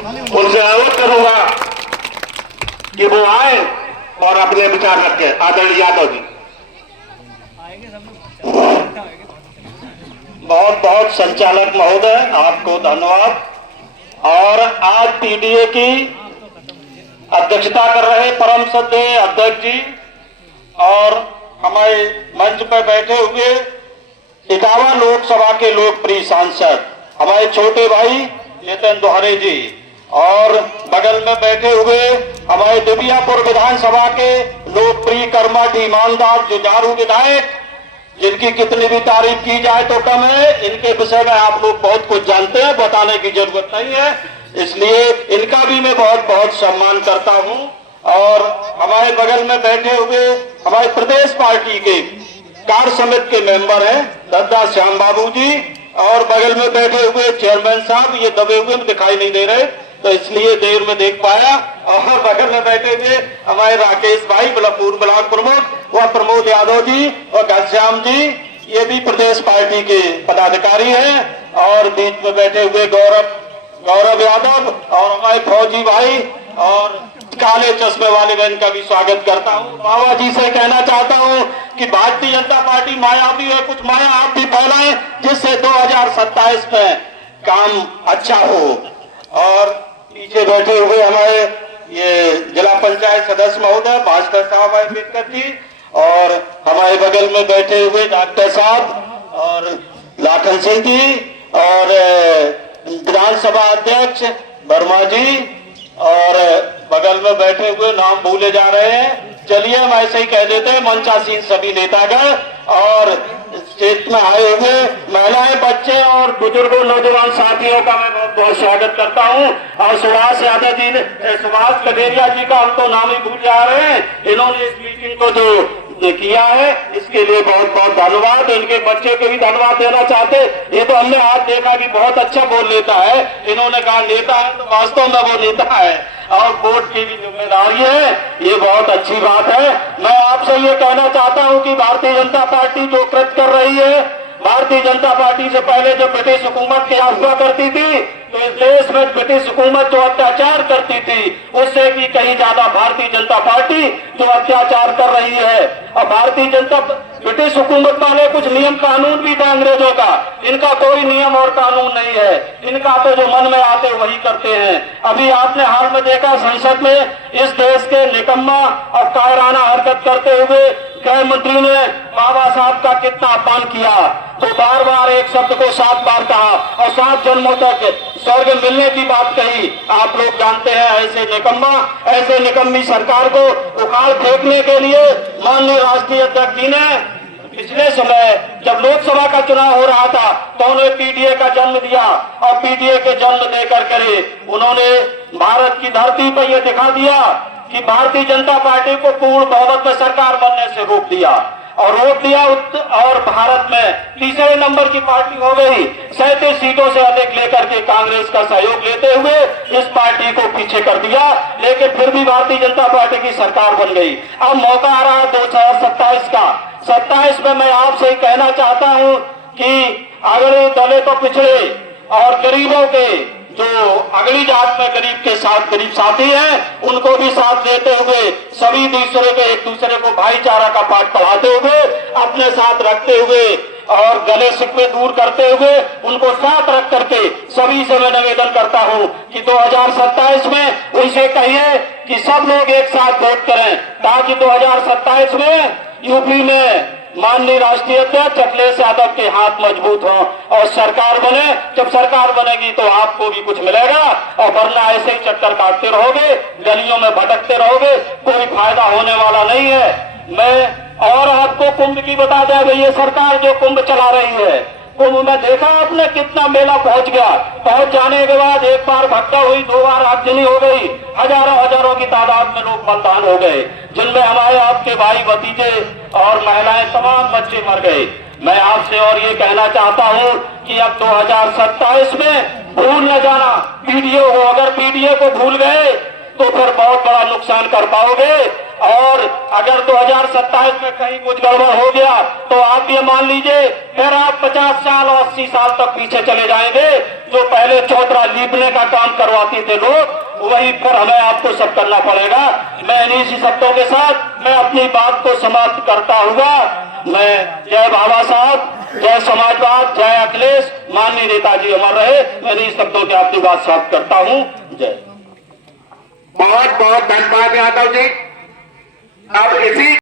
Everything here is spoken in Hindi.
उनसे अनुरोध करूंगा कि वो आए और अपने विचार रखें। आदरणीय यादव जी, बहुत बहुत संचालक महोदय आपको धन्यवाद। और आज पीडीए की अध्यक्षता कर रहे परम श्रद्धेय अध्यक्ष जी और हमारे मंच पर बैठे हुए इटावा लोकसभा के लोकप्रिय सांसद हमारे छोटे भाई नितिन दोहरे जी, और बगल में बैठे हुए हमारे दिव्यापुर विधानसभा के लोकप्रिय कर्मठ ईमानदार जुझारू विधायक, जिनकी कितनी भी तारीफ की जाए तो कम है। इनके विषय में आप लोग बहुत कुछ जानते हैं, बताने की जरूरत नहीं है, इसलिए इनका भी मैं बहुत बहुत सम्मान करता हूं। और हमारे बगल में बैठे हुए हमारे प्रदेश पार्टी के कार्य समिति के मेंबर हैं दद्दा श्याम बाबू जी, और बगल में बैठे हुए चेयरमैन साहब, ये दबे हुए दिखाई नहीं दे रहे तो इसलिए देर में देख पाया। और बगल में बैठे हुए हमारे राकेश भाई पूर्व ब्लॉक प्रमुख व प्रमोद यादव जी और घनश्याम जी, ये भी प्रदेश पार्टी के पदाधिकारी हैं। और बीच में बैठे हुए गौरव यादव और हमारे फौजी भाई और काले चश्मे वाले बहन का भी स्वागत करता हूं। बाबा जी से कहना चाहता हूं कि भारतीय जनता पार्टी मायावी है, कुछ माया आप भी फैलाएं जिससे 2027 में काम अच्छा हो। और पीछे बैठे हुए हमारे ये जिला पंचायत सदस्य महोदय भास्कर साहब अम्बेडकर जी, और हमारे बगल में बैठे हुए डॉक्टर साहब और लाखन सिंह जी, और विधानसभा अध्यक्ष वर्मा जी, और बगल में बैठे हुए नाम भूले जा रहे हैं, चलिए हम ऐसे ही कह देते हैं मंचासीन सभी नेतागण, और क्षेत्र में आए हुए महिलाएं, बच्चे और बुजुर्गों नौजवान साथियों का मैं बहुत बहुत स्वागत करता हूं। और सुभाष यादव जी ने, सुभाष कटेरिया जी का हम तो नाम ही भूल जा रहे हैं, इन्होंने इस मीटिंग को जो किया है इसके लिए बहुत बहुत धन्यवाद। इनके बच्चे को भी धन्यवाद देना चाहते, ये तो हमने आज देखा कि बहुत अच्छा बोल लेता है, इन्होंने कहा नेता है तो वास्तव में वो नेता है और वोट की भी जिम्मेदारी है, ये बहुत अच्छी बात है। मैं आपसे ये कहना चाहता हूं कि भारतीय जनता पार्टी जो कृत्य कर रही है, भारतीय जनता पार्टी से पहले जब ब्रिटिश हुकूमत की हुआ करती थी तो इस देश में ब्रिटिश हुकूमत जो अत्याचार करती थी उससे भी कहीं ज्यादा भारतीय जनता पार्टी जो अत्याचार कर रही है। और भारतीय जनता ब्रिटिश हुकूमत वाले कुछ नियम कानून भी था अंग्रेजों का, इनका कोई नियम और कानून नहीं है, इनका तो जो मन में आते वही करते हैं। अभी आपने हाल में देखा संसद में इस देश के निकम्मा और कायराना हरकत करते हुए गृह मंत्री ने बाबा साहब का कितना अपमान किया, तो बार बार एक शब्द को 7 बार कहा और 7 जन्मों तक स्वर्ग मिलने की बात कही। आप लोग जानते हैं ऐसे निकम्मा, ऐसे निकम्मी सरकार को उखाड़ फेंकने के लिए माननीय राष्ट्रीय अध्यक्ष जी ने पिछले समय जब लोकसभा का चुनाव हो रहा था तो उन्होंने पीडीए का जन्म दिया, और पीडीए के जन्म देकर करे उन्होंने भारत की धरती पर यह दिखा दिया कि भारतीय जनता पार्टी को पूर्ण बहुमत में सरकार बनने से रोक दिया और भारत में तीसरे नंबर की पार्टी हो गई। 37 सीटों से अधिक लेकर के कांग्रेस का सहयोग लेते हुए इस पार्टी को पीछे कर दिया, लेकिन फिर भी भारतीय जनता पार्टी की सरकार बन गई। अब मौका आ रहा है 2027 का। 27 में मैं आपसे कहना चाहता हूं कि अगले दलितों, पिछड़े और गरीबों के जो अगली जात में गरीब साथी हैं उनको भी साथ देते हुए सभी एक दूसरे को भाईचारा का पाठ पढ़ाते हुए, अपने साथ रखते हुए और गले शिकवे दूर करते हुए उनको साथ रख करके सभी से मैं निवेदन करता हूं कि 2027 में उनसे कहिए कि सब लोग एक साथ वोट करें ताकि 2027 में यूपी में माननीय राष्ट्रीय अध्यक्ष अखिलेश यादव के हाथ मजबूत हों और सरकार बने। जब सरकार बनेगी तो आपको भी कुछ मिलेगा, और वरना ऐसे ही चक्कर काटते रहोगे, गलियों में भटकते रहोगे, कोई फायदा होने वाला नहीं है। मैं और आपको कुंभ की बता दें, ये सरकार जो कुंभ चला रही है, कुंभ में देखा आपने कितना मेला पहुंच गया। पहुंच जाने के बाद एक बार भक्का हुई, 2 बार आगजनी हो गई, हजारों की तादाद में लोग बलिदान हो गए, जिनमें हमारे आपके भाई भतीजे और महिलाएं, तमाम बच्चे मर गए। मैं आपसे और ये कहना चाहता हूं कि अब 2027 में भूल न जाना पीडीए को। अगर पीडीए को भूल गए तो फिर बहुत बड़ा नुकसान कर पाओगे। और अगर 2027 में कहीं कुछ गड़बड़ हो गया तो आप ये मान लीजिए फिर आप 50 साल और 80 साल तक पीछे चले जाएंगे। जो पहले चौतरा लीपने का काम करवाते थे लोग, वही फिर हमें आपको सब करना पड़ेगा। मैं इन्हीं शब्दों के साथ मैं अपनी बात को समाप्त करता हुआ, मैं जय बाबा साहब, जय समाजवाद, जय अखिलेश, माननीय नेताजी अमर रहे, मैं इन्हीं शब्दों के अपनी बात समाप्त करता हूं। जय। बहुत बहुत धन्यवाद यादव जी। अब इसी